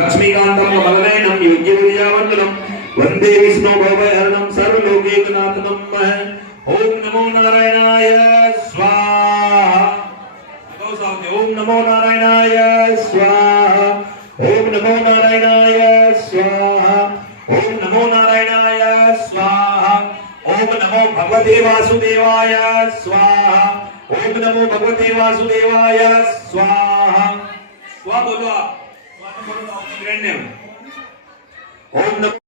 लक्ष्मीकान्तं कमलनयनं योग्यविद्यावन्दनं वन्दे विष्णु भवहरणं सर्वलोकैकनाथनं ओम नमो नारायणाय स्वाहा। ओम नमो नारायणाय स्वाहा। ओम नमो नारायणाय स्वाहा। ओम नमो नारायणाय स्वाहा। ओम नमो भगवते वासुदेवाय स्वाहा। ओम नमो भगवते वासुदेवाय स्वाहा। स्वा बोलो आप। ओम नमो